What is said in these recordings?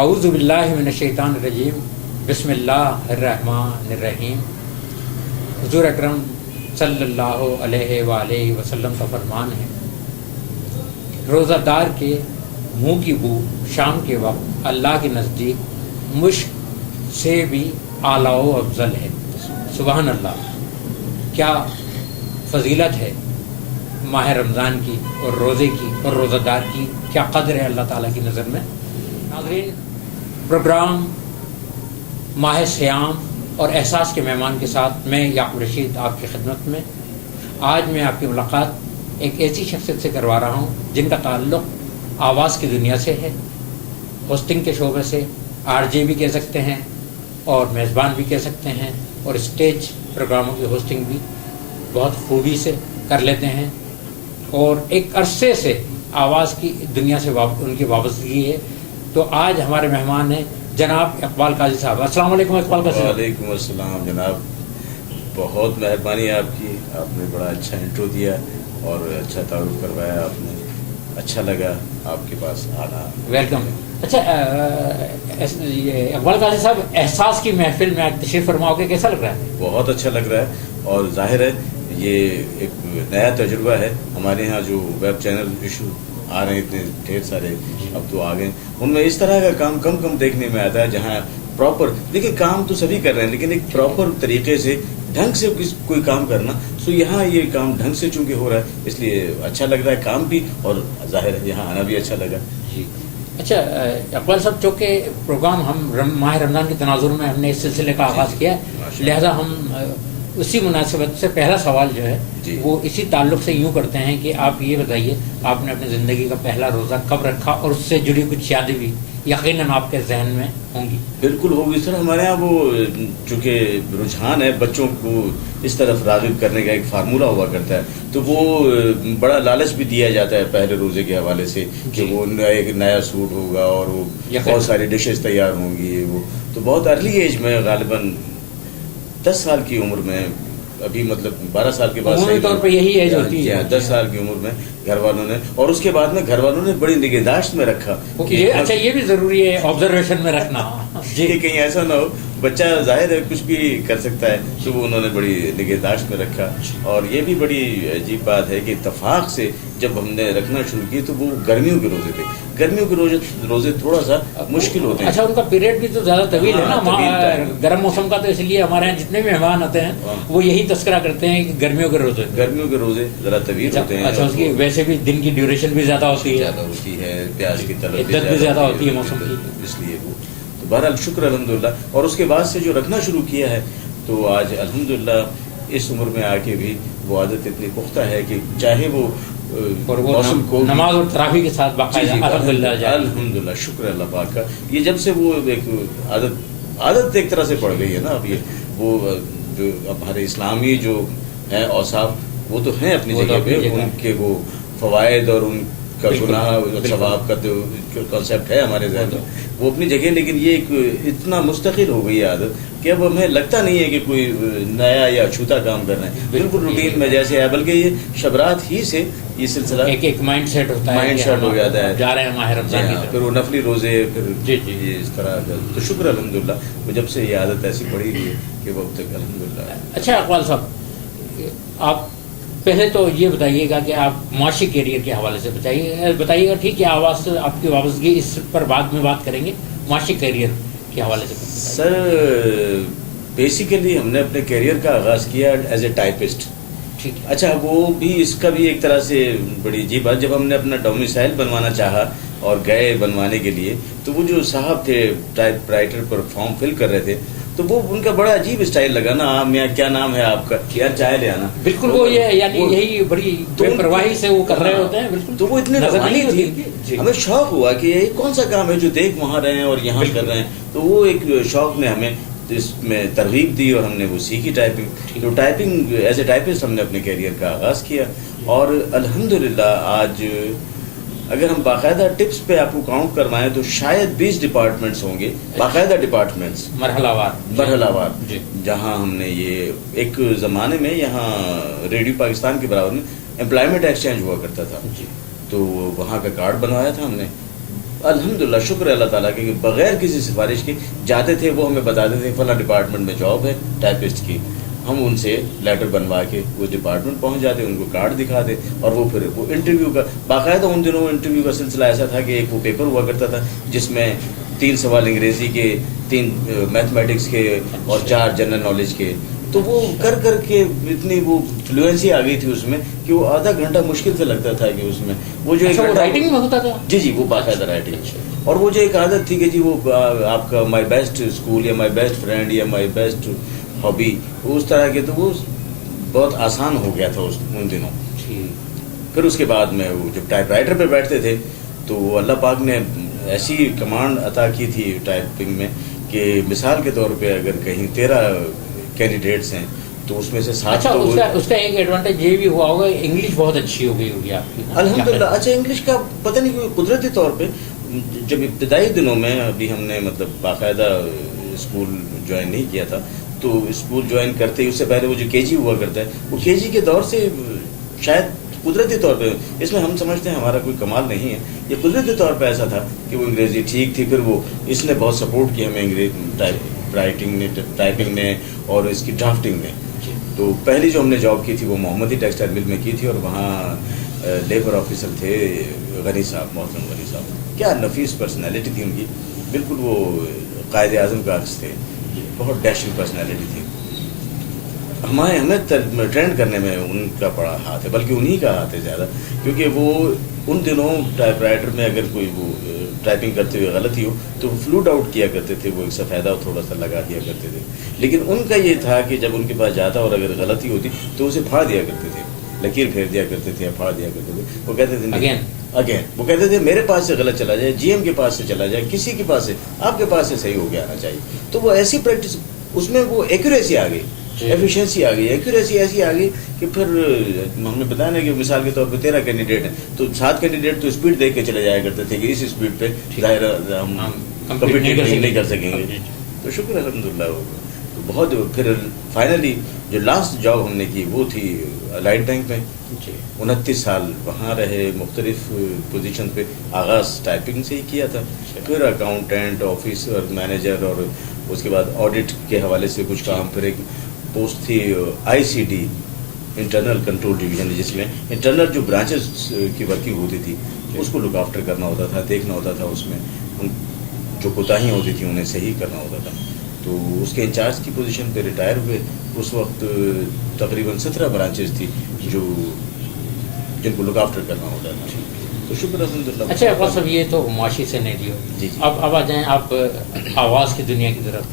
اعوذ باللہ من الشیطان الرجیم بسم اللہ الرحمن الرحیم. حضور اکرم صلی اللہ علیہ وآلہ وسلم کا فرمان ہے روزہ دار کے منہ کی بو شام کے وقت اللہ کے نزدیک مشک سے بھی اعلیٰ و افضل ہے. سبحان اللہ، کیا فضیلت ہے ماہ رمضان کی اور روزے کی اور روزہ دار کی، کیا قدر ہے اللہ تعالیٰ کی نظر میں. ناظرین، پروگرام ماہ سیام اور احساس کے مہمان کے ساتھ میں یعقوب رشید آپ کی خدمت میں. آج میں آپ کی ملاقات ایک ایسی شخصیت سے کروا رہا ہوں جن کا تعلق آواز کی دنیا سے ہے، ہوسٹنگ کے شعبے سے، آر جے بھی کہہ سکتے ہیں اور میزبان بھی کہہ سکتے ہیں، اور اسٹیج پروگراموں کی ہوسٹنگ بھی بہت خوبی سے کر لیتے ہیں، اور ایک عرصے سے آواز کی دنیا سے ان کی وابستگی ہے. تو آج ہمارے مہمان ہیں جناب اقبال قاضی صاحب. السلام علیکم اقبال قاضی صاحب. وعلیکم السلام جناب، بہت مہربانی آپ کی، آپ نے بڑا اچھا انٹرو دیا اور اچھا تعارف کروایا آپ نے، اچھا لگا آپ کے پاس آنا. ویلکم. اچھا اقبال قاضی صاحب، احساس کی محفل میں آج تشریف فرما کے کیسا لگ رہا ہے؟ بہت اچھا لگ رہا ہے، اور ظاہر ہے یہ ایک نیا تجربہ ہے. ہمارے ہاں جو ویب چینل ایشو آ رہے ہیں اتنے ڈھیر سارے، اب تو آ گئے، ان میں اس طرح کا کام کم دیکھنے میں آتا ہے جہاں پراپر، دیکھیں کام تو سبھی کر رہے ہیں لیکن ایک پراپر طریقے سے ڈھنگ سے کوئی کام کرنا. سو یہاں یہ کام ڈھنگ سے چونکہ ہو رہا ہے اس لیے اچھا لگ رہا ہے کام بھی، اور ظاہر ہے یہاں آنا بھی اچھا لگا. جی اچھا اقبال صاحب، چونکہ پروگرام ہم ماہ رمضان کے تناظر میں ہم نے اس سلسلے کا آغاز کیا ہے، لہذا ہم اسی مناسبت سے پہلا سوال جو ہے وہ اسی تعلق سے یوں کرتے ہیں کہ آپ یہ بتائیے آپ نے اپنی زندگی کا پہلا روزہ کب رکھا، اور اس سے جڑی کچھ یادیں بھی یقیناً آپ کے ذہن میں ہوں گی. بالکل ہوگی سر. ہمارے یہاں وہ چونکہ رجحان ہے بچوں کو اس طرف راغب کرنے کا، ایک فارمولہ ہوا کرتا ہے، تو وہ بڑا لالچ بھی دیا جاتا ہے پہلے روزے کے حوالے سے کہ وہ ایک نیا سوٹ ہوگا اور وہ بہت ساری ڈشز تیار ہوں گی. وہ تو بہت ارلی ایج میں، غالباً 10 سال کی عمر میں، ابھی مطلب 12 سال کے بعد عمومی طور پہ یہی ایج ہوتی ہے. 10 سال کی عمر میں گھر والوں نے، اور اس کے بعد میں گھر والوں نے بڑی نگہداشت میں رکھا. اچھا یہ بھی ضروری ہے آبزرویشن میں رکھنا جی، کہ کہیں ایسا نہ ہو بچہ ظاہر ہے کچھ بھی کر سکتا ہے، تو وہ انہوں نے بڑی نگہداشت میں رکھا. اور یہ بھی بڑی عجیب بات ہے کہ اتفاق سے جب ہم نے رکھنا شروع کی تو وہ گرمیوں کے روزے تھے. گرمیوں کے روزے تھوڑا سا مشکل ہوتے ہیں. اچھا ان کا پیریڈ بھی تو زیادہ طویل ہے نا گرم موسم کا، تو اس لیے ہمارے یہاں جتنے بھی مہمان آتے ہیں وہ یہی تذکرہ کرتے ہیں کہ گرمیوں کے روزے ذرا طویل ہوتے ہیں. اچھا اس کی ویسے بھی دن کی ڈیوریشن بھی زیادہ ہوتی ہے، پیاز کی طلب بھی زیادہ ہوتی ہے موسم کی، اس لیے وہ تو بہرحال شکر الحمدللہ. اور اس کے بعد سے جو رکھنا شروع کیا ہے تو آج الحمدللہ اس عمر میں آ کے بھی وہ عادت اتنی پختہ ہے کہ چاہے وہ موسم کو نماز اور تراویح کے ساتھ باقاعدہ الحمدللہ شکر اللہ پاک کا. یہ جب سے وہ ایک عادت ایک طرح سے پڑ گئی ہے نا. اب یہ وہ جو ہمارے اسلامی جو ہیں اوصاف وہ تو ہیں اپنی جگہ پہ، ان کے وہ فوائد اور ان کا گناہ اور ثواب کا جو کانسیپٹ ہے ہمارے ذہن میں وہ اپنی جگہ، لیکن یہ ایک اتنا مستقل ہو گئی عادت کہ اب ہمیں لگتا نہیں ہے کہ کوئی نیا یا چھوٹا کام کر رہے ہیں. بالکل روٹین میں جیسے ہے، بلکہ یہ شبرات ہی سے یہ سلسلہ ایک مائنڈ سیٹ ہوتا ہے، مائنڈ سیٹ ہو جاتا ہے، جا رہے ہیں ماہ رمضان کی طرف، پھر وہ نفلی روزے، پھر اس طرح. تو شکر الحمدللہ جب سے یہ عادت ایسی پڑی ہوئی ہے کہ وہ اب تک الحمدللہ. اچھا اقبال صاحب، آپ پہلے تو یہ بتائیے گا کہ آپ معاشی کیریئر کے حوالے سے بتائیے گا. ٹھیک ہے، آواز سے آپ کی وابستگی اس پر بعد میں بات کریں گے. معاشی کیریئر کے حوالے سے سر بیسیکلی ہم نے اپنے کیریئر کا آغاز کیا ایز اے ٹائپسٹ. اچھا وہ بھی اس کا بھی ایک طرح سے بڑی عجیب بات، جب ہم نے اپنا ڈومیسائل بنوانا چاہا اور گئے بنوانے کے لیے تو وہ جو صاحب تھے ٹائپ رائٹر پر فارم فل کر رہے تھے تو وہ ان کا بڑا عجیب اسٹائل لگا نا. میاں کیا نام ہے آپ کا؟ یار چائے لے آنا. بالکل وہ یعنی یہی بڑی بے پرواہی سے وہ کر رہے ہوتے ہیں. بالکل تو وہ اتنے روانی تھی، ہمیں شوق ہوا کہ یہ کون سا کام ہے جو دیکھ وہاں رہے ہیں اور یہاں کر رہے ہیں. تو وہ ایک شوق نے ہمیں اس میں ترغیب دی اور ہم نے وہ سیکھی ٹائپنگ. تو ٹائپنگ ایز اے ٹائپسٹ ہم نے اپنے کیریئر کا آغاز کیا، اور الحمدللہ آج اگر ہم باقاعدہ ٹپس پہ آپ کو کاؤنٹ کروائیں تو شاید 20 ڈپارٹمنٹس ہوں گے، باقاعدہ ڈپارٹمنٹس مرحلہ وار جہاں ہم نے یہ ایک زمانے میں یہاں ریڈیو پاکستان کے برابر میں امپلائمنٹ ایکسچینج ہوا کرتا تھا. تو وہاں کا کارڈ بنوایا تھا ہم نے الحمدللہ شکر ہے اللہ تعالیٰ کے کہ بغیر کسی سفارش کے جاتے تھے، وہ ہمیں بتاتے تھے فلاں ڈپارٹمنٹ میں جاب ہے ٹائپسٹ کی، ہم ان سے لیٹر بنوا کے وہ ڈپارٹمنٹ پہنچ جاتے، ان کو کارڈ دکھاتے، اور وہ پھر وہ انٹرویو کا باقاعدہ ان دنوں انٹرویو کا سلسلہ ایسا تھا کہ ایک وہ پیپر ہوا کرتا تھا جس میں 3 سوال انگریزی کے، 3 میتھمیٹکس کے اور 4 جنرل نالج کے. تو وہ کر کر کے اتنی وہ فلوئنسی آ گئی تھی اس میں کہ وہ آدھا گھنٹہ مشکل سے لگتا تھا کہ اس میں وہ جو رائٹنگ میں ہوتا تھا. جی وہ باقاعدہ رائٹنگ. اور وہ جو ایک عادت تھی کہ جی وہ آپ کا مائی بیسٹ اسکول یا مائی بیسٹ فرینڈ یا مائی بیسٹ ہابی، اس طرح کے، تو وہ بہت آسان ہو گیا تھا ان دنوں. پھر اس کے بعد میں وہ جب ٹائپ رائٹر پہ بیٹھتے تھے تو اللہ پاک نے ایسی کمانڈ عطا کی تھی ٹائپنگ میں کہ مثال کے طور پہ اگر کہیں 13 کینڈیڈیٹس ہیں تو اس میں سے 7. اچھا اس کا ایک ایڈوانٹیج یہ بھی ہوا ہوگا انگلش بہت اچھی ہو گئی ہوگی آپ کی. الحمدللہ. اچھا انگلش کا پتہ نہیں کہ قدرتی طور پہ جب ابتدائی دنوں میں ابھی ہم نے مطلب باقاعدہ اسکول جوائن نہیں کیا تھا، تو اسکول جوائن کرتے ہی اس سے پہلے وہ جو کے جی ہوا کرتا ہے، وہ کے جی کے دور سے شاید قدرتی طور پہ، اس میں ہم سمجھتے ہیں ہمارا کوئی کمال نہیں ہے، یہ قدرتی طور پہ ایسا تھا کہ وہ انگریزی ٹھیک تھی. پھر وہ اس نے بہت سپورٹ کیا ہمیں انگریزی رائٹنگ نے، ٹائپنگ نے اور اس کی ڈرافٹنگ نے. تو پہلی جو ہم نے جاب کی تھی وہ محمدی ٹیکسٹائل مل میں کی تھی، اور وہاں لیبر آفیسر تھے غنی صاحب، محترم غنی صاحب. کیا نفیس پرسنالٹی تھی ان کی، بالکل وہ قائد اعظم کا عکس تھے، بہت ڈیشنگ پرسنالٹی تھی. ہمیں ٹرینڈ کرنے میں ان کا بڑا ہاتھ ہے، بلکہ انہی کا ہاتھ ہے زیادہ، کیونکہ وہ ان دنوں ٹائپ رائٹر میں اگر کوئی وہ ٹائپنگ کرتے ہوئے غلطی ہو تو فلوٹ آؤٹ کیا کرتے تھے، وہ ایک سفیدہ تھوڑا سا لگا دیا کرتے تھے. لیکن ان کا یہ تھا کہ جب ان کے پاس جاتا اور اگر غلطی ہوتی تو اسے پھاڑ دیا کرتے تھے، لکیر پھیر دیا کرتے تھے یا پھاڑ دیا کرتے تھے. وہ کہتے تھے اگین وہ کہتے تھے میرے پاس سے غلط چلا جائے، جی ایم کے پاس سے چلا جائے، کسی کے پاس سے، آپ کے پاس سے صحیح ہو گیا آنا چاہیے. تو وہ ایسی پریکٹس، اس میں وہ ایکوریسی آ گئی، ایفیشینسی آ گئی، ایکوریسی ایسی آ گئی کہ پھر ہم نے بتایا نا کہ مثال کے طور پہ 13 کینڈیڈیٹ ہیں تو 7 کینڈیڈیٹ تو اسپیڈ دیکھ کے چلے جایا کرتے تھے کہ اس اسپیڈ پہ ظاہر ہم کمپیٹ نہیں کر سکیں گے. تو شکر الحمدللہ. بہت پھر فائنلی جو لاسٹ جاب ہم نے کی وہ تھی لائٹ بینک میں. 29 سال وہاں رہے، مختلف پوزیشن پہ. آغاز ٹائپنگ سے ہی کیا تھا، پھر اکاؤنٹنٹ، آفیسر، مینیجر، اور اس کے بعد آڈٹ کے حوالے سے کچھ کام. پھر ایک پوسٹ تھی I C D, internal control division, جس میں انٹرنل جو برانچز کی ورکنگ ہوتی تھی اس کو لک آفٹر کرنا ہوتا تھا، دیکھنا ہوتا تھا، اس میں جو کوتاہیاں ہوتی تھیں انہیں صحیح کرنا ہوتا تھا. تو اس کے انچارج کی پوزیشن پہ ریٹائر ہوئے. اس وقت تقریباً 17 برانچز تھی جن کو لک آفٹر کرنا ہوتا تھا. تو شکر الحمدللہ. اچھا اقبال صاحب، یہ تو معاشی سینیریو. جی. اب آ جائیں آپ آواز کی دنیا کی طرف،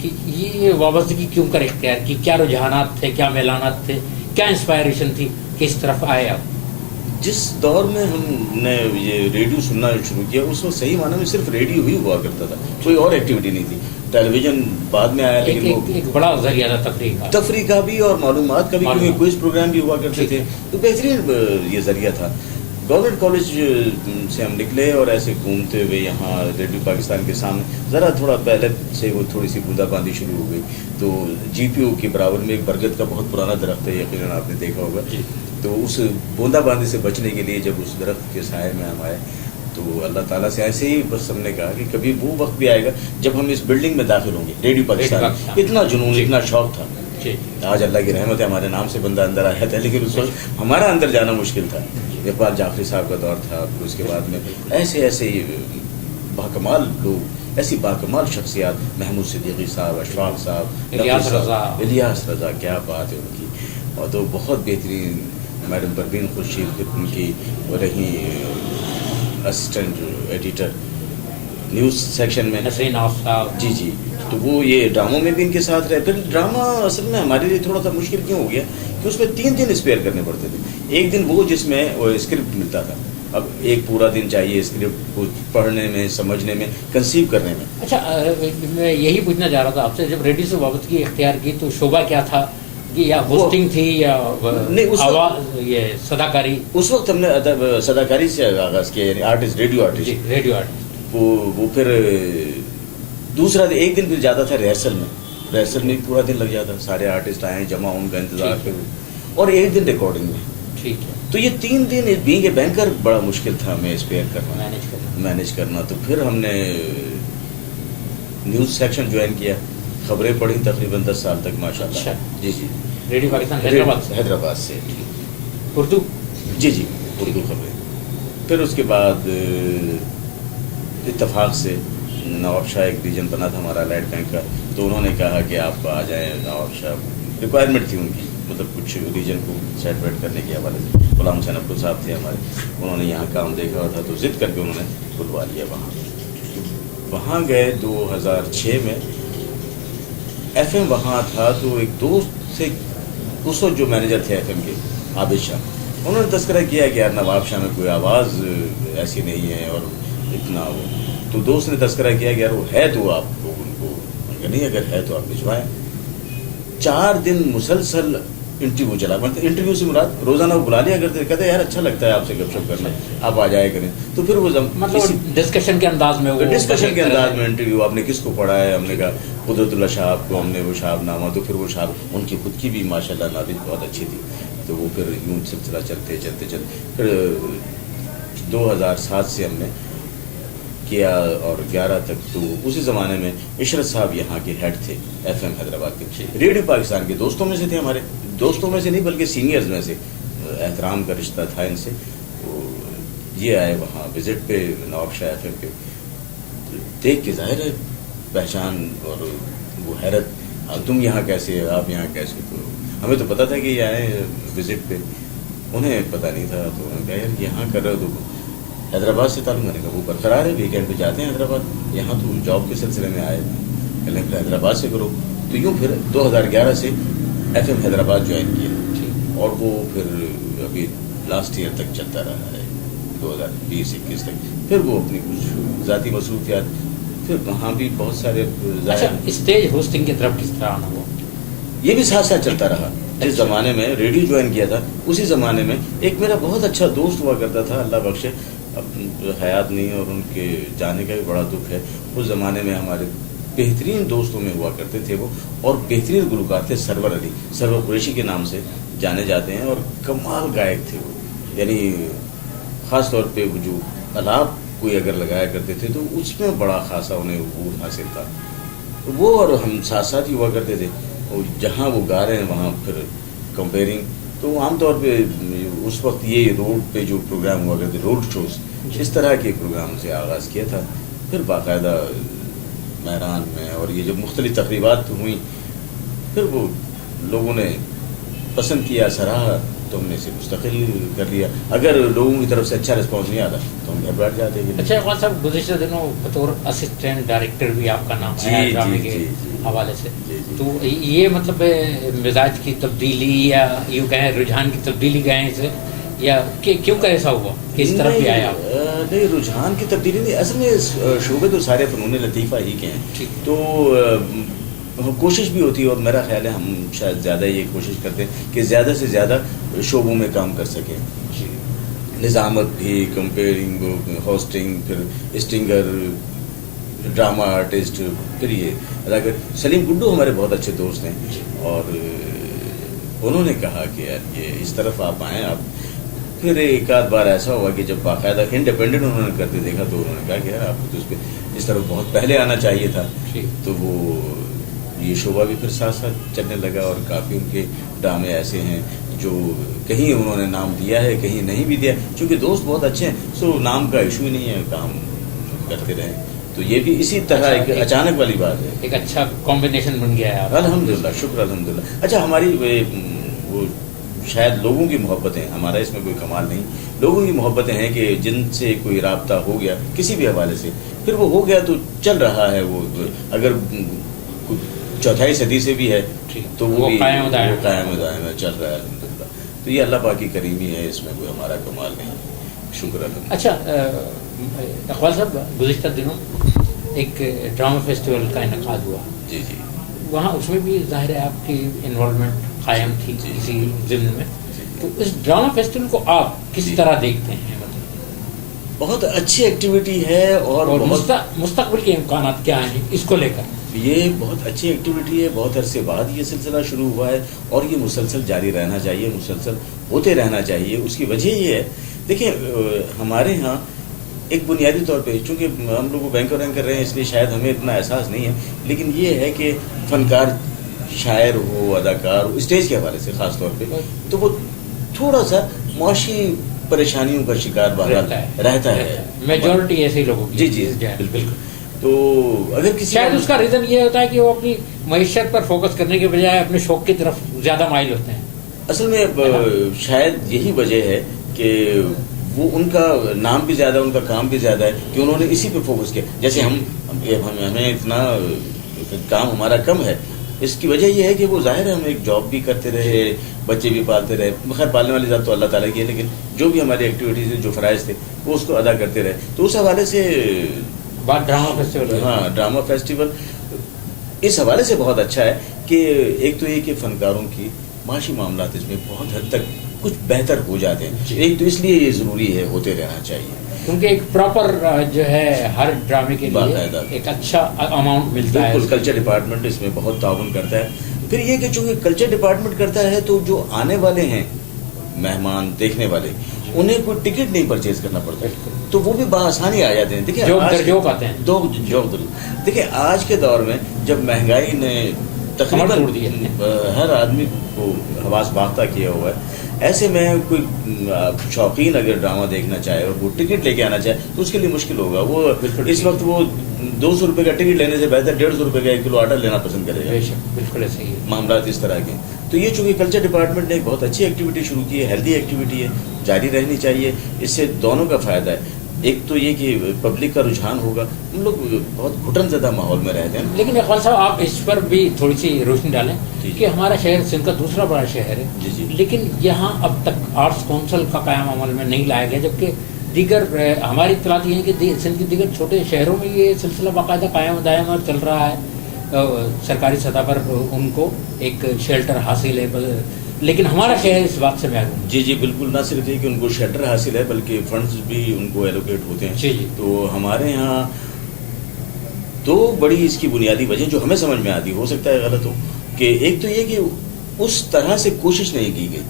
کہ یہ وابستگی کیوں کر اختیار کی؟ کیا رجحانات تھے، کیا میلانات تھے، کیا انسپائریشن تھی کہ اس طرف آئے آپ؟ جس دور میں ہم نے یہ ریڈیو سننا شروع کیا اس وقت صحیح معنی میں صرف ریڈیو ہی ہوا کرتا تھا، کوئی اور ایکٹیویٹی نہیں تھی. ٹیلی ویژن بعد میں آیا، لیکن وہ ایک بڑا ذریعہ تھا تفریح کا بھی اور معلومات کا بھی، کیونکہ کوئز پروگرام بھی ہوا کرتے تھے. تو بہترین یہ ذریعہ تھا. گورنمنٹ کالج سے ہم نکلے اور ایسے گھومتے ہوئے یہاں ریڈیو پاکستان کے سامنے ذرا تھوڑا پہلے سے وہ تھوڑی سی بوندا باندھی شروع ہو گئی. تو جی پی او کے برابر میں ایک برگد کا بہت پرانا درخت ہے، یقیناً آپ نے دیکھا ہوگا. تو اس بوندا باندھی سے بچنے کے لیے جب اس درخت کے سائے میں ہم آئے تو اللہ تعالیٰ سے ایسے ہی بس ہم نے کہا کہ کبھی وہ وقت بھی آئے گا جب ہم اس بلڈنگ میں داخل ہوں گے. ریڈیو پاکستان اتنا جنون، اتنا شوق تھا. آج اللہ کی رحمت ہے ہمارے نام سے بندہ اندر آیا تھا، لیکن اس وقت ہمارا اندر جانا مشکل تھا. اقبال جعفری صاحب کا دور تھا، پھر اس کے بعد میں ایسے باکمال لوگ، ایسی باکمال شخصیات، محمود صدیقی صاحب، اشفاق صاحب، الیاس رضا، کیا بات ہے ان کی. اور تو بہت بہترین میڈم پروین خورشید ان کی رہی اسسٹنٹ ایڈیٹر نیوز سیکشن میں. جی. تو وہ یہ ڈراموں میں بھی ان کے ساتھ رہے. پھر ڈرامہ اصل میں ہمارے لیے تھوڑا سا مشکل کیوں ہو گیا کہ اس میں 3 دن اسپیئر کرنے پڑتے تھے. ایک دن وہ جس میں وہ اسکرپٹ ملتا تھا، اب ایک پورا دن چاہیے اسکرپٹ کو پڑھنے میں، سمجھنے میں، کنسیو کرنے میں. اچھا میں یہی پوچھنا چاہ رہا تھا آپ سے، جب ریڈیو سے وابستگی اختیار کی تو شعبہ کیا تھا؟ یا ہوسٹنگ تھی یا یہ صداکاری؟ اس وقت ہم نے صداکاری سے آغاز کیا، یعنی آرٹسٹ، ریڈیو آرٹسٹ. وہ پھر دوسرا ایک دن پھر جاتا تھا ریہرسل میں پورا دن لگ جاتا. سارے آرٹسٹ آئے، جمع، ان کا انتظار کرو. اور ایک دن ریکارڈنگ میں. ٹھیک ہے. تو یہ 3 دن بینگ اے بینکر بڑا مشکل تھا ہمیں اسپیئر کرنا، مینیج کرنا. تو پھر ہم نے نیوز سیکشن جوائن کیا، خبریں پڑھی تقریباً 10 سال تک ماشاءاللہ. اچھا. جی جی. ریڈیو پاکستان حیدرآباد سے. حیدرآباد سے. اردو. جی جی اردو خبریں. پھر اس کے بعد اتفاق سے نواب شاہ ایک ریجن بنا تھا ہمارا لائٹ بینک کا، تو انہوں نے کہا کہ آپ آ جائیں. نواب شاہ ریکوائرمنٹ تھی ان کی، مطلب کچھ ریجن کو سیٹ ویٹ کرنے کے حوالے سے. غلام حسین عبدل صاحب تھے ہمارے، انہوں نے یہاں کام دیکھا ہوا تھا تو ضد کر کے انہوں نے بلوا لیا وہاں. وہاں گئے 2006 میں. ایف ایم وہاں تھا تو ایک دوست سے، اس وقت جو مینیجر تھے ایف ایم کے عابد شاہ، انہوں نے تذکرہ کیا کہ یار نواب شاہ میں کوئی آواز ایسی نہیں ہے اور اتنا وہ. تو دوست نے تذکرہ کیا کہ یار وہ ہے تو آپ لوگ ان کو نہیں، اگر ہے تو آپ بھجوائیں. 4 دن مسلسل انٹرویو چلا. مطلب انٹرویو سے مراد روزانہ وہ بلا لیا کرتے، کہتے یار اچھا لگتا ہے آپ سے گپ شپ کرنا، آپ آ جائے کریں. تو پھر وہ مطلب ڈسکشن کے انداز میں انٹرویو. آپ نے کس کو پڑھا ہے؟ ہم نے کہا قدرت اللہ صاحب کو. ہم نے وہ شہاب نامہ، تو پھر وہ شہاب ان کی خود کی بھی ماشاءاللہ نالج بہت اچھی تھی. تو وہ پھر یوں سلسلہ چلتے پھر 2007 سے ہم نے کیا اور 11 تک. تو اسی زمانے میں عشرت صاحب یہاں کے ہیڈ تھے ایف ایم حیدرآباد کے. ریڈیو پاکستان کے دوستوں میں سے تھے، ہمارے دوستوں میں سے نہیں بلکہ سینئرز میں سے. احترام کا رشتہ تھا ان سے. یہ آئے وہاں وزٹ پہ نواب شاہ ایف ایم پہ. دیکھ کے ظاہر ہے پہچان اور وہ حیرت، تم یہاں کیسے، آپ یہاں کیسے. تو ہمیں تو پتا تھا کہ یہ آئے وزٹ پہ، انہیں پتا نہیں تھا. تو انہوں نے کہا یار یہاں کر رہے ہو تو حیدرآباد سے تعلق. میں نے کہا وہ برقرار ہے، ویکینڈ پہ جاتے ہیں حیدرآباد، یہاں تو جاب کے سلسلے میں آئے ہیں، پھر حیدرآباد سے کرو. تو یوں پھر 2011 سے ایف ایم حیدرآباد جوائن کیا، اور وہ پھر ابھی لاسٹ ایئر تک چلتا رہا ہے 2020-21 تک. پھر وہ اپنی کچھ ذاتی مصروفیات، پھر وہاں بھی بہت سارے. اسٹیج ہوسٹنگ کی طرف کس طرح آنا ہوا؟ یہ بھی ساتھ ساتھ چلتا رہا. جس زمانے میں ریڈیو جوائن کیا تھا اسی زمانے میں ایک میرا بہت اچھا دوست ہوا کرتا تھا، اللہ بخشے، اب حیات نہیں اور ان کے جانے کا بھی بڑا دکھ ہے. اس زمانے میں ہمارے بہترین دوستوں میں ہوا کرتے تھے وہ، اور بہترین گلوکار تھے. سرور علی، سرور قریشی کے نام سے جانے جاتے ہیں، اور کمال گائک تھے وہ. یعنی خاص طور پہ وہ جو آلات کوئی اگر لگایا کرتے تھے تو اس میں بڑا خاصا انہیں عبور حاصل تھا. وہ اور ہم ساتھ ساتھ ہی ہوا کرتے تھے. اور جہاں وہ گا رہے ہیں وہاں پھر کمپیئرنگ. تو عام طور پہ اس وقت یہ روڈ پہ جو پروگرام ہوا کرتے، روڈ شوز، اس طرح کے پروگرام سے آغاز کیا تھا. پھر باقاعدہ میدان میں اور یہ جب مختلف تقریبات ہوئیں، پھر وہ لوگوں نے پسند کیا، سراہا، تو ہم نے اسے مستقل کر لیا. اگر لوگوں کی طرف سے اچھا رسپانس نہیں آتا تو ہم گھر بیٹھ جاتے ہیں. اچھا اقبال صاحب، گزشتہ دنوں بطور اسسٹنٹ ڈائریکٹر بھی آپ کا نام ہے ڈرامے کے حوالے سے. تو یہ مطلب مزاج کی تبدیلی یا یوں کہیں رجحان کی تبدیلی کہیں اسے، یا کیوں کا ایسا ہوا کہ اس طرف بھی آیا؟ نہیں، رجحان کی تبدیلی نہیں. اصل میں شعبے تو سارے فنون لطیفہ ہی کے ہیں. تو کوشش بھی ہوتی ہے، اور میرا خیال ہے ہم شاید زیادہ یہ کوشش کرتے ہیں کہ زیادہ سے زیادہ شعبوں میں کام کر سکیں. نظامت بھی، کمپیئرنگ، ہوسٹنگ، پھر اسٹنگر، ڈرامہ آرٹسٹ، پھر یہ اداکار. سلیم گڈو ہمارے بہت اچھے دوست ہیں، اور انہوں نے کہا کہ یار یہ اس طرف آپ آئیں. آپ پھر ایک آدھ بار ایسا ہوا کہ جب باقاعدہ انڈیپینڈنٹ انہوں نے کرتے دیکھا تو انہوں نے کہا کہ یار آپ کو تو اس پہ اس طرف بہت پہلے آنا چاہیے تھا. تو وہ یہ شعبہ بھی پھر ساتھ ساتھ چلنے لگا، اور کافی ان کے ڈرامے ایسے ہیں جو کہیں انہوں نے نام دیا ہے، کہیں نہیں بھی دیا. چونکہ دوست بہت اچھے ہیں، سو نام کا ایشو ہی نہیں ہے، کام کرتے رہیں. تو یہ بھی اسی طرح ایک اچانک والی بات ہے، ایک اچھا کمبینیشن بن گیا ہے. الحمدللہ، شکر الحمدللہ. اچھا، ہماری وہ شاید لوگوں کی محبتیں، ہمارا اس میں کوئی کمال نہیں، لوگوں کی محبتیں ہیں کہ جن سے کوئی رابطہ ہو گیا کسی بھی حوالے سے، پھر وہ ہو گیا تو چل رہا ہے. وہ اگر چوتھائی صدی سے بھی ہے تو وہ قائم دائم چل رہا ہے الحمدللہ. تو یہ اللہ پاک کی کریمی ہے، اس میں کوئی ہمارا کمال نہیں. شکر الحمدللہ. اچھا اقبال صاحب، گزشتہ دنوں ایک ڈرامہ فیسٹیول کا انعقاد ہوا. جی جی. وہاں اس میں بھی ظاہر ہے آپ کی انوالومنٹ قائم تھی اسی ضمن میں. تو اس ڈرامہ فیسٹیول کو آپ کس طرح دیکھتے ہیں؟ بہت اچھی ایکٹیویٹی ہے اور بہت مستقبل کے امکانات کیا ہیں اس کو لے کر؟ یہ بہت اچھی ایکٹیویٹی ہے، بہت عرصے بعد یہ سلسلہ شروع ہوا ہے اور یہ مسلسل جاری رہنا چاہیے، مسلسل ہوتے رہنا چاہیے۔ اس کی وجہ یہ ہے، دیکھیں ہمارے ہاں ایک بنیادی طور پہ، چونکہ ہم لوگ بینک اور رینک کر رہے ہیں اس لیے شاید ہمیں اتنا احساس نہیں ہے، لیکن یہ ہے کہ فنکار شاعر ہو، اداکار ہو، اسٹیج کے حوالے سے خاص طور پہ، تو وہ تھوڑا سا معاشی پریشانیوں کا شکار رہتا ہے، میجورٹی ایسے لوگوں کی۔ جی بالکل۔ تو اگر کسی شاید اس کا ریزن یہ ہوتا ہے کہ وہ اپنی معیشت پر فوکس کرنے کے بجائے اپنے شوق کی طرف زیادہ مائل ہوتے ہیں۔ اصل میں شاید یہی وجہ ہے کہ وہ ان کا نام بھی زیادہ، ان کا کام بھی زیادہ ہے کہ انہوں نے اسی پہ فوکس کیا۔ جیسے ہمیں اتنا کام ہمارا کم ہے، اس کی وجہ یہ ہے کہ وہ ظاہر ہے ہم ایک جاب بھی کرتے رہے، بچے بھی پالتے رہے، خیر پالنے والی ذات تو اللہ تعالیٰ کی ہے، لیکن جو بھی ہماری ایکٹیویٹیز ہیں، جو فرائض تھے وہ اس کو ادا کرتے رہے۔ تو اس حوالے سے بات ڈرامہ فیسٹیول، ہاں ڈرامہ فیسٹیول اس حوالے سے بہت اچھا ہے کہ ایک تو یہ کہ فنکاروں کی معاشی معاملات اس میں بہت حد تک کچھ بہتر ہو جاتے ہیں۔ ایک تو اس لیے یہ ضروری ہے، ہوتے رہنا چاہیے، کیونکہ ایک پراپر جو ہے ہر ڈرامے کے لیے باقاعدہ ایک اچھا اماؤنٹ ملتا ہے۔ بالکل، کلچر ڈپارٹمنٹ اس میں بہت تعاون کرتا ہے۔ پھر یہ کہ چونکہ کلچر ڈپارٹمنٹ کرتا ہے تو جو آنے والے ہیں مہمان دیکھنے والے، انہیں کوئی ٹکٹ نہیں پرچیز کرنا پڑتا، تو وہ بھی بآسانی آ جاتے ہیں۔ دیکھیں دیکھیں آج کے دور میں جب مہنگائی نے تقریباً ہر آدمی کو حواس باختہ کیا ہوا ہے، ایسے میں کوئی شوقین اگر ڈرامہ دیکھنا چاہے اور وہ ٹکٹ لے کے آنا چاہے تو اس کے لیے مشکل ہوگا۔ وہ اس وقت وہ 200 روپے کا ٹکٹ لینے سے بہتر 150 روپے کا 1 کلو آٹا لینا پسند کرے گا۔ بالکل ایسے ہی معاملات اس طرح کے۔ تو یہ چونکہ کلچر ڈپارٹمنٹ نے ایک بہت اچھی ایکٹیویٹی شروع کی ہے، ہیلدی ایکٹیویٹی ہے، جاری رہنی چاہیے، اس سے دونوں کا فائدہ ہے۔ ایک تو یہ کہ پبلک کا رجحان ہوگا، ہم لوگ بہت گھٹن زدہ ماحول میں رہتے ہیں۔ لیکن اقبال صاحب آپ اس پر بھی تھوڑی سی روشنی ڈالیں کہ ہمارا شہر سندھ کا دوسرا بڑا شہر ہے، لیکن یہاں اب تک آرٹس کونسل کا قیام عمل میں نہیں لایا گیا، جبکہ دیگر ہماری اطلاعات یہ ہے کہ سندھ کے دیگر چھوٹے شہروں میں یہ سلسلہ باقاعدہ قائم دائم اور چل رہا ہے، سرکاری سطح پر ان کو ایک شیلٹر حاصل ہے، لیکن ہمارا شہر اس بات سے محروم۔ جی بالکل، نہ صرف یہ کہ ان کو شیلٹر حاصل ہے بلکہ فنڈز بھی ان کو ایلوکیٹ ہوتے ہیں۔ تو ہمارے ہاں دو بڑی اس کی بنیادی وجہ جو ہمیں سمجھ میں آتی، ہو سکتا ہے غلط ہو، کہ ایک تو یہ کہ اس طرح سے کوشش نہیں کی گئی،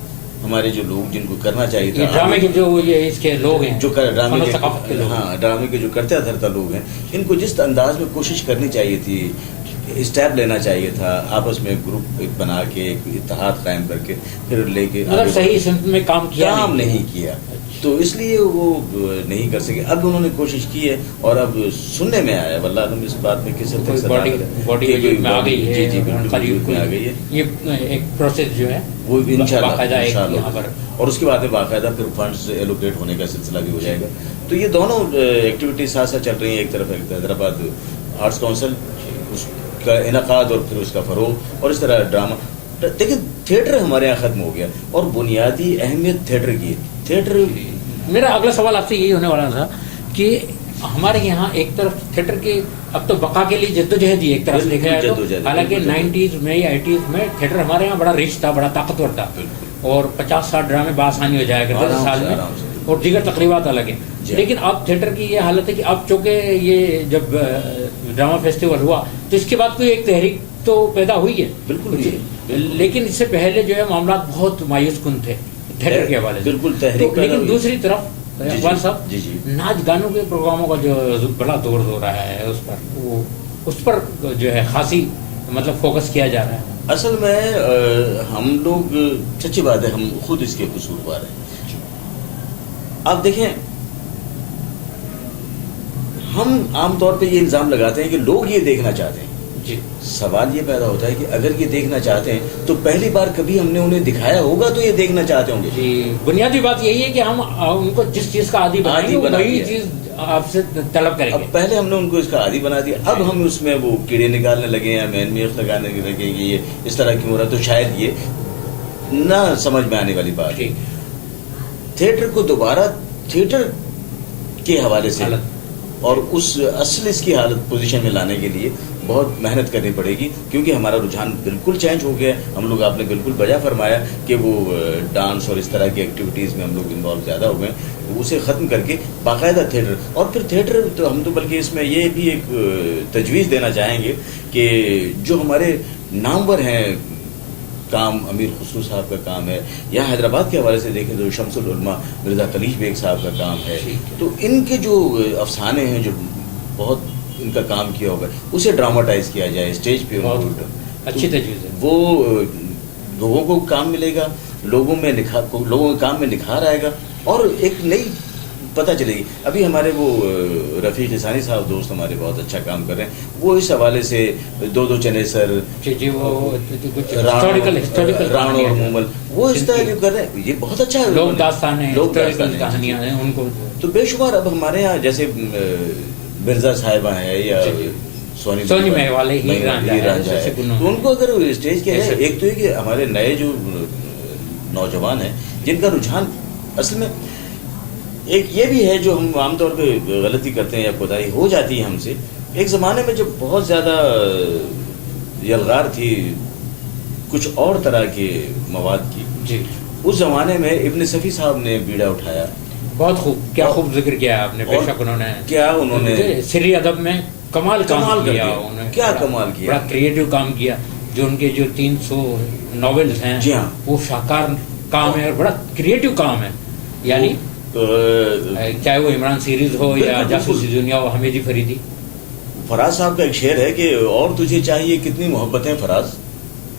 ہمارے جو لوگ جن کو کرنا چاہیے تھا، ڈرامے کے جو یہ اس کے لوگ ہیں، جو ڈرامے کے جو کرتے دھرتا لوگ ہیں، ان کو جس انداز میں کوشش کرنی چاہیے تھی، اسٹیپ لینا چاہیے تھا، آپس میں گروپ بنا کے ایک اتحاد قائم کر کے پھر لے کے صحیح سمت میں کام نہیں کیا، تو اس لیے وہ نہیں کر سکے۔ اب انہوں نے کوشش کی ہے اور اب سننے میں آیا، واللہ علم اس بات میں کس حد تک باڈی میں آ گئی ہے، جی بالکل آ گئی ہے، یہ ایک پروسیس جو ہے وہ انشاءاللہ، اور اس کے بعد میں باقاعدہ پھر فنڈز ایلوکیٹ ہونے کا سلسلہ بھی ہو جائے گا۔ تو یہ دونوں ایکٹیویٹیز ساتھ ساتھ چل رہی ہیں، ایک طرف حیدرآباد آرٹس کونسل اس کا انعقاد اور پھر اس کا فروغ، اور اس طرح ڈرامہ۔ دیکھیں تھیٹر ہمارے یہاں ختم ہو گیا اور بنیادی اہمیت تھیٹر کی ہے۔ تھیٹر، میرا اگلا سوال آپ سے یہی ہونے والا تھا کہ ہمارے یہاں ایک طرف تھیٹر کے اب تو بقا کے لیے جدوجہد ہی ایک طرف سے دیکھا جائے تو، حالانکہ 90s میں یا 80s میں تھیٹر ہمارے یہاں بڑا ریچ تھا، بڑا طاقتور تھا، اور 50-60 ڈرامے بآسانی ہو جایا کرتے تھے سال میں، اور دیگر تقریبات الگ ہیں۔ لیکن اب تھیٹر کی یہ حالت ہے کہ اب چونکہ یہ جب ڈرامہ فیسٹیول ہوا تو اس کے بعد کوئی ایک تحریک تو پیدا ہوئی ہے، بالکل، لیکن اس سے پہلے جو ہے معاملات بہت مایوس کن تھے تھیٹر کے حوالے سے، بالکل تحریک۔ لیکن دوسری طرف اقبال صاحب ناچ گانوں کے پروگراموں کا جو بڑا دور ہو رہا ہے، اس پر جو ہے خاصی مطلب فوکس کیا جا رہا ہے۔ اصل میں ہم لوگ، سچی بات ہے، ہم خود اس کے قصوروار ہیں۔ آپ دیکھیں ہم عام طور پہ یہ الزام لگاتے ہیں کہ لوگ یہ دیکھنا چاہتے ہیں، سوال یہ پیدا ہوتا ہے کہ اگر یہ دیکھنا چاہتے ہیں تو پہلی بار کبھی ہم نے انہیں دکھایا ہوگا تو یہ دیکھنا چاہتے ہوں گے۔ بنیادی بات یہی ہے کہ ہم ان کو جس چیز کا عادی بنائیں گے وہی چیز آپ سے طلب کریں گے۔ اب پہلے ہم نے ان کو اس کا عادی بنا دیا، اب ہم اس میں وہ کیڑے نکالنے لگے ہیں، مین میخ لگانے لگے کہ یہ اس طرح کیوں ہو رہا ہے، تو شاید یہ نہ سمجھ میں آنے والی بات ہے۔ تھیٹر کو دوبارہ تھیٹر کے حوالے سے اور اس اصل اس کی حالت پوزیشن میں لانے کے لیے بہت محنت کرنی پڑے گی، کیونکہ ہمارا رجحان بالکل چینج ہو گیا ہے. ہم لوگ، آپ نے بالکل بجا فرمایا کہ وہ ڈانس اور اس طرح کی ایکٹیویٹیز میں ہم لوگ انوالو زیادہ ہو گئے، اسے ختم کر کے باقاعدہ تھیٹر. اور پھر تھیٹر تو ہم تو بلکہ اس میں یہ بھی ایک تجویز دینا چاہیں گے کہ جو ہمارے نامور ہیں کام، امیر خسرو صاحب کا کام ہے، یا حیدرآباد کے حوالے سے دیکھیں تو شمس العلماء مرزا خلیش بیگ صاحب کا کام ہے، تو ان کے جو افسانے ہیں، جو بہت ان کا کام کیا ہوگا، اسے ڈراماٹائز کیا جائے اسٹیج پہ. اچھی تجویز ہے. وہ لوگوں کو کام ملے گا، لوگوں کے کام میں نکھار آئے گا، اور ایک نئی پتہ چلے گی. ابھی ہمارے وہ رفیق لسانی صاحب دوست ہمارے بہت اچھا کام کر رہے ہیں، وہ اس حوالے سے دو چنیسر، وہ ران اور مومل، وہ اس طرح جو کر رہے ہیں، یہ بہت اچھا ہے. لوگ داستان ہیں، کہانیاں ہیں، ان کو تو بے شمار. اب ہمارے یہاں جیسے مرزا صاحبہ ہیں یا سونی مہوالے ہی رانجھا ہے، تو ان کو اگر اسٹیج کے ہے، ایک تو یہ کہ ہمارے نئے جو نوجوان ہیں جن کا رجحان اصل میں ایک یہ بھی ہے، جو ہم عام طور پہ غلطی کرتے ہیں یا کوتاہی ہو جاتی ہے ہم سے. ایک زمانے میں جب بہت زیادہ یلغار تھی کچھ اور طرح کے مواد کی، جی، اس زمانے میں ابن صفی صاحب نے بیڑا اٹھایا. بہت خوب، کیا خوب ذکر کیا آپ نے. بے شک انہوں نے سری ادب میں کمال کیا، کیا کمال کیا، بڑا کریٹو کام کیا. جو ان کے جو 300 ناولز ہیں، جی ہاں، وہ شاہکار کام ہے اور بڑا کریٹو کام ہے. یعنی چاہے وہ عمران سیریز ہو یا جاسوسی دنیا ہو، حمیدی فریدی. فراز صاحب کا ایک شعر ہے کہ اور تجھے چاہیے کتنی محبتیں فراز،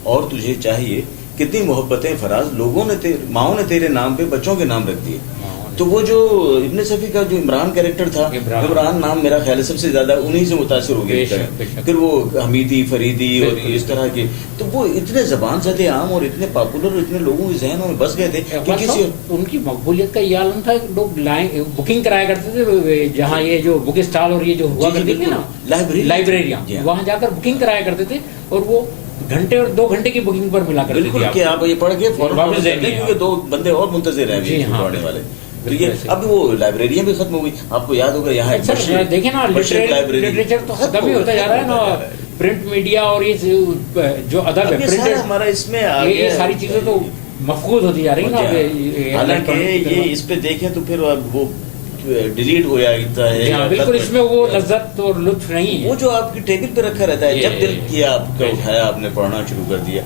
اور تجھے چاہیے کتنی محبتیں فراز، لوگوں نے ماؤں نے تیرے نام پہ بچوں کے نام رکھ دیے. تو وہ جو ابن صفی کا جو عمران کیریکٹر تھا، عمران نام میرا خیال ہے سب سے زیادہ انہی سے متاثر ہو گیا. پھر وہ حمیدی فریدی اور اس طرح کے، تو وہ اتنے زبان زدے عام اور اتنے پاپولر اور اتنے لوگوں کے ذہنوں میں بس گئے تھے کہ کسی ان کی مقبولیت کا یہ عالم تھا کہ لوگ بکنگ کرایا کرتے تھے. جہاں یہ جو بک اسٹال اور یہ جو ہوا کرتی تھی نا لائبریریاں، وہاں جا کر بکنگ کرایا کرتے تھے، اور وہ گھنٹے اور 2 گھنٹے کی بکنگ پر ملا کرتے تھے. کہ آپ یہ پڑھ کے فوراً کیونکہ 2 بندے اور منتظر ہیں پڑھنے والے. اب وہ لائبریریاں بھی ختم ہو گئی. آپ کو یاد ہوگا یہاں دیکھیں نا، لٹریچر تو ختم ہی ہوتا جا رہا ہے نا. پرنٹ میڈیا اور یہ جو ادب ہے ہمارا، اس میں یہ ساری چیزیں تو مفقود ہوتی جا رہی ہیں. حالانکہ یہ اس پہ دیکھیں تو پھر وہ ڈیلیٹ ہو جاتا ہے. بالکل، اس میں وہ لذت اور لطف نہیں ہے. وہ جو آپ کی ٹیبل پہ رکھا رہتا ہے، جب دل کیا آپ کا اٹھایا، آپ نے پڑھنا شروع کر دیا،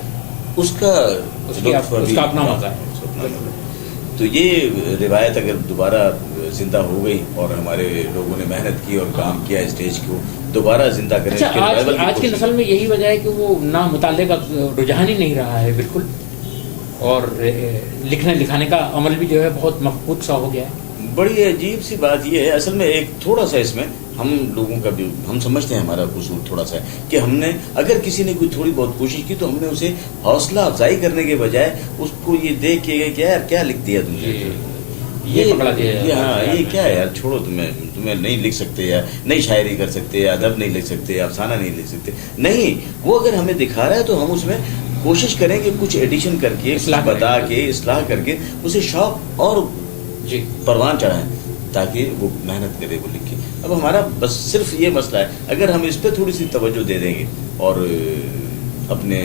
اس کا اپنا مزہ ہے. تو یہ روایت اگر دوبارہ زندہ ہو گئی اور ہمارے لوگوں نے محنت کی اور کام کیا اسٹیج کو دوبارہ زندہ کرنے کی. آج کی نسل میں یہی وجہ ہے کہ وہ نہ مطالعے کا رجحان ہی نہیں رہا ہے بالکل، اور لکھنے لکھانے کا عمل بھی جو ہے بہت مفقود سا ہو گیا ہے. بڑی عجیب سی بات یہ ہے اصل میں، ایک تھوڑا سا اس میں ہم لوگوں کا بھی، ہم سمجھتے ہیں ہمارا قصور تھوڑا سا ہے کہ ہم نے اگر کسی نے کوئی تھوڑی بہت کوشش کی تو ہم نے اسے حوصلہ افزائی کرنے کے بجائے اس کو یہ دیکھ کے کہ یار کیا لکھ دیا تم نے، یہ پکڑا دیا، ہاں یہ کیا ہے یار، چھوڑو، تمہیں نہیں لکھ سکتے، یا نئی شاعری کر سکتے، ادب نہیں لکھ سکتے، افسانہ نہیں لکھ سکتے. نہیں، وہ اگر ہمیں دکھا رہا ہے تو ہم اس میں کوشش کریں کہ کچھ ایڈیشن کر کے، بتا کے، اصلاح کر کے اسے شوق اور پروان چڑھائیں تاکہ وہ محنت کرے، وہ لکھے. اب ہمارا بس صرف یہ مسئلہ ہے، اگر ہم اس پہ تھوڑی سی توجہ دے دیں گے اور اپنے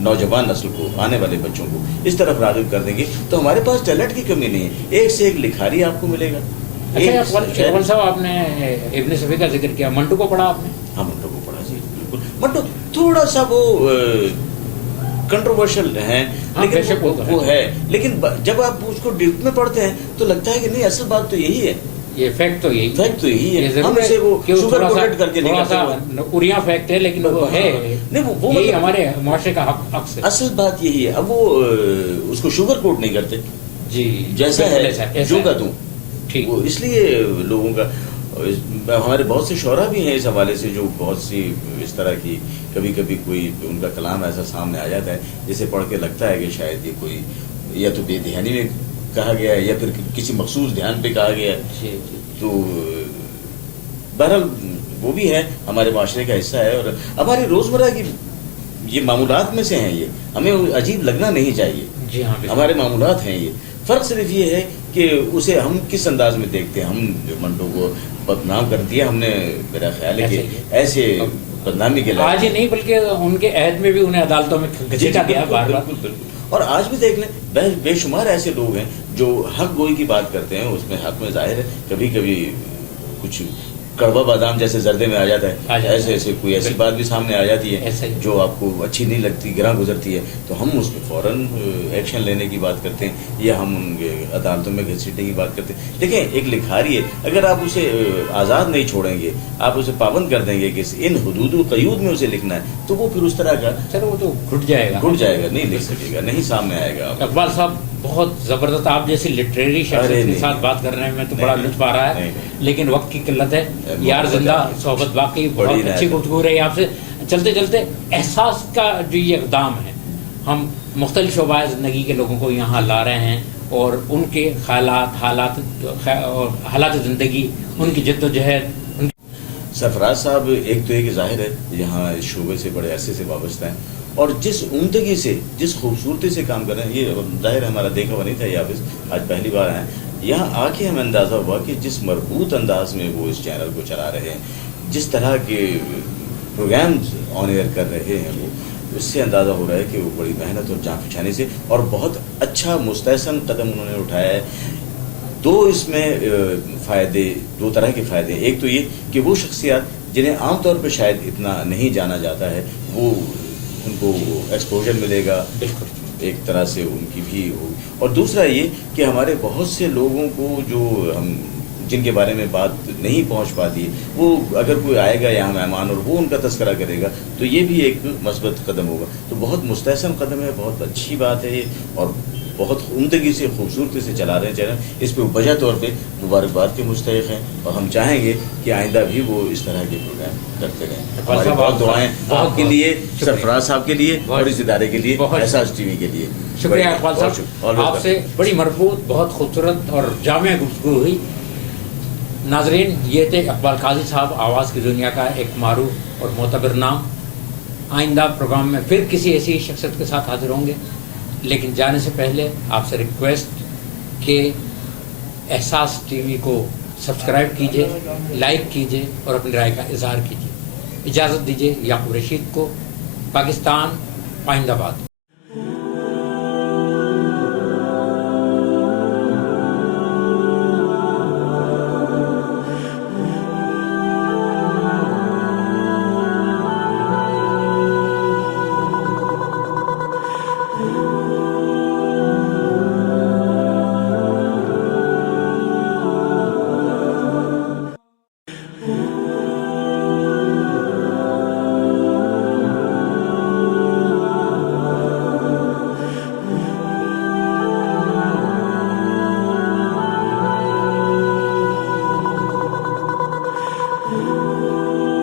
نوجوان نسل کو، آنے والے بچوں کو اس طرف راغب کر دیں گے تو ہمارے پاس ٹیلنٹ کی کمی نہیں ہے. ایک سے ایک لکھاری آپ کو ملے گا. اچھا صاحب، آپ نے ابن صفی کا ذکر کیا، منٹو کو پڑھا آپ نے؟ ہاں، منٹو کو پڑھا جی، بالکل. منٹو تھوڑا سا وہ کنٹروورشل ہیں، لیکن وہ ہے، لیکن جب آپ اس کو ڈیپ میں پڑھتے ہیں تو لگتا ہے کہ نہیں، اصل بات تو یہی ہے، یہ فیکٹ تو یہی ہے. ہم اسے وہ شوگر کوٹڈ کر کے تھوڑا سا اوریا فیکٹ ہے، لیکن وہ ہے نہیں، وہ یہی ہمارے معاشرے کا حق ہے. اصل بات یہی ہے. اب وہ اس کو شوگر کوٹ نہیں کرتے، جی، جیسا ہے جو کا تم، وہ اس لیے لوگوں کا. ہمارے بہت سے شعراء بھی ہیں اس حوالے سے جو بہت سی اس طرح کی، کبھی کبھی کوئی ان کا کلام ایسا سامنے آ جاتا ہے جسے پڑھ کے لگتا ہے کہ شاید یہ کوئی یا تو بے دھیانی میں کہا گیا ہے یا پھر کسی مخصوص دھیان پہ کہا گیا ہے. تو بہرحال وہ بھی ہے، ہمارے معاشرے کا حصہ ہے اور ہماری روزمرہ کی یہ معمولات میں سے ہیں. یہ ہمیں عجیب لگنا نہیں چاہیے. جی ہاں، ہمارے معمولات ہیں یہ. فرق صرف یہ ہے کہ اسے ہم کس انداز میں دیکھتے ہیں. ہم جو منٹو کو بدنام کر دیا ہم نے، میرا خیال ہے کہ ایسے بدنامی کے آج ہی نہیں بلکہ ان کے عہد میں بھی انہیں عدالتوں میں گھسیٹا گیا بار بار. اور آج بھی دیکھ لیں بے شمار ایسے لوگ ہیں جو حق گوئی کی بات کرتے ہیں, اس میں حق میں ظاہر ہے کبھی کبھی کچھ کڑوا بادام جیسے زردے میں آ جاتا ہے, ایسے کوئی ایسی بات بھی سامنے آ جاتی ہے جو آپ کو اچھی نہیں لگتی, گراں گزرتی ہے, تو ہم اس پہ فوراً ایکشن لینے کی بات کرتے ہیں یا ہم ان کے عدالتوں میں گھسیٹنے کی بات کرتے ہیں. دیکھیں ایک لکھاری ہے, اگر آپ اسے آزاد نہیں چھوڑیں گے, آپ اسے پابند کر دیں گے کہ ان حدود و قیود میں اسے لکھنا ہے, تو وہ پھر اس طرح کا سر وہ تو گھٹ جائے گا, نہیں لکھ سکے گا, نہیں سامنے آئے گا. اقبال صاحب بہت زبردست, آپ جیسی لٹریری شخصیت کے ساتھ بات کرنے میں تو بڑا لطف آ رہا ہے, لیکن وقت کی قلت ہے. یار زندہ صحبت باقی, بہت اچھی گفتگو رہی آپ سے. چلتے چلتے احساس کا جو یہ اقدام ہے, ہم مختلف شعبۂ زندگی کے لوگوں کو یہاں لا رہے ہیں اور ان کے حالات زندگی, ان کی جد و جہد. سرفراز صاحب ایک تو ایک ظاہر ہے یہاں اس شعبے سے بڑے عرصے سے وابستہ ہیں, اور جس عمدگی سے جس خوبصورتی سے کام کر رہے ہیں, یہ ظاہر ہمارا دیکھا ہوا نہیں تھا, یہ آپ آج پہلی بار آئے ہیں. یہاں آ کے ہمیں اندازہ ہوا کہ جس مربوط انداز میں وہ اس چینل کو چلا رہے ہیں, جس طرح کے پروگرامز آن ایئر کر رہے ہیں, وہ اس سے اندازہ ہو رہا ہے کہ وہ بڑی محنت اور جان پہچانے سے اور بہت اچھا مستحسن قدم انہوں نے اٹھایا ہے. اس میں فائدے, دو طرح کے فائدے ہیں. ایک تو یہ کہ وہ شخصیات جنہیں عام طور پہ شاید اتنا نہیں جانا جاتا ہے, وہ ان کو ایکسپوجر ملے گا, ایک طرح سے ان کی بھی ہوگی. اور دوسرا یہ کہ ہمارے بہت سے لوگوں کو جو ہم جن کے بارے میں بات نہیں پہنچ پاتی ہے, وہ اگر کوئی آئے گا یہاں مہمان اور وہ ان کا تذکرہ کرے گا تو یہ بھی ایک مثبت قدم ہوگا. تو بہت مستحسن قدم ہے, بہت اچھی بات ہے یہ, اور بہت عمدگی سے خوبصورتی سے چلا رہے ہیں چینل. اس پہ وجہ طور پہ مبارکباد کے مستحق ہیں, اور ہم چاہیں گے کہ آئندہ بھی وہ اس طرح کے پروگرام کرتے رہیں. ہماری بہت دعائیں آپ کے لیے, سرفراز صاحب کے لیے اور اس ادارے کے لیے, احساس ٹی وی کے لیے. شکریہ اقبال صاحب, آپ سے بڑی مربوط, بہت خوبصورت اور جامع گفتگو ہوئی. ناظرین, یہ تھے اقبال قاضی صاحب, آواز کی دنیا کا ایک معروف اور معتبر نام. آئندہ پروگرام میں پھر کسی ایسی شخصیت کے ساتھ حاضر ہوں گے, لیکن جانے سے پہلے آپ سے ریکویسٹ کہ احساس ٹی وی کو سبسکرائب کیجئے, لائک کیجئے اور اپنی رائے کا اظہار کیجئے. اجازت دیجئے یعقوب رشید کو. پاکستان آئندہ باد.